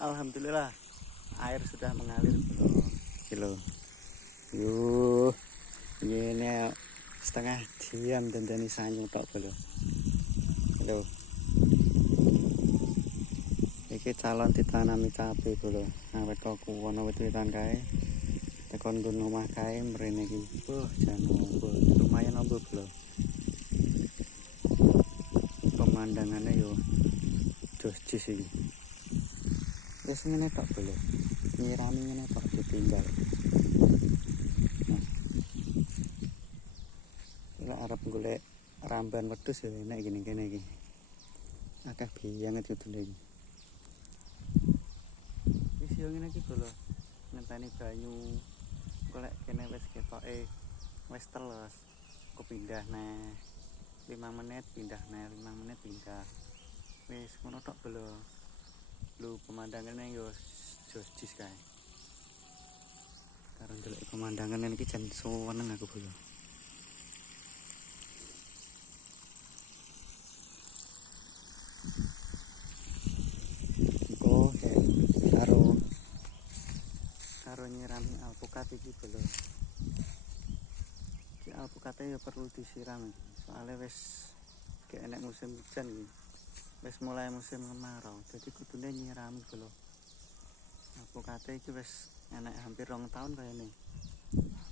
Alhamdulillah air sudah mengalir kilo. Yuh, ini setengah jam dan dani sanjung tok belo. Halo. Iki calon ditanami cabe belo. Awet kok kuwono wit-witan kae. Tekon nggon omah kae mrene iki. Jan ombol. Lumayan ombol belo. Pemandangannya yo jos-jos iki. Wis ngene tok belo. Nyirami ngene tok ditinggal. Nah, arep golek ramban wedhus ya enak gini kene iki. Akeh banget itu iki. Wis yo ngene iki bolo. Ngenteni banyu. Golek kene wis ketoke wis teles. Ku pindah neh 5 menit pindah neh 5 menit pindah. Wis ngono tok bolo. Lu pemandangannya yo jos-jos kae. Karo ndelok pemandangan iki jan seneng aku bolo. Karo nyirami alpukat iki belo. Iki alpukate ya perlu disiram iki. Soale wis gak enek musim hujan iki. Wis mulai musim kemarau, jadi kudune nyirami belo. Alpukate iki wis enek hampir 2 tahun kayane.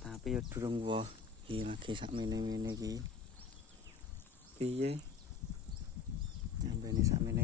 Tapi ya durung woh. Iki lagi sakmene-mene iki. Piye? Nyambene sakmene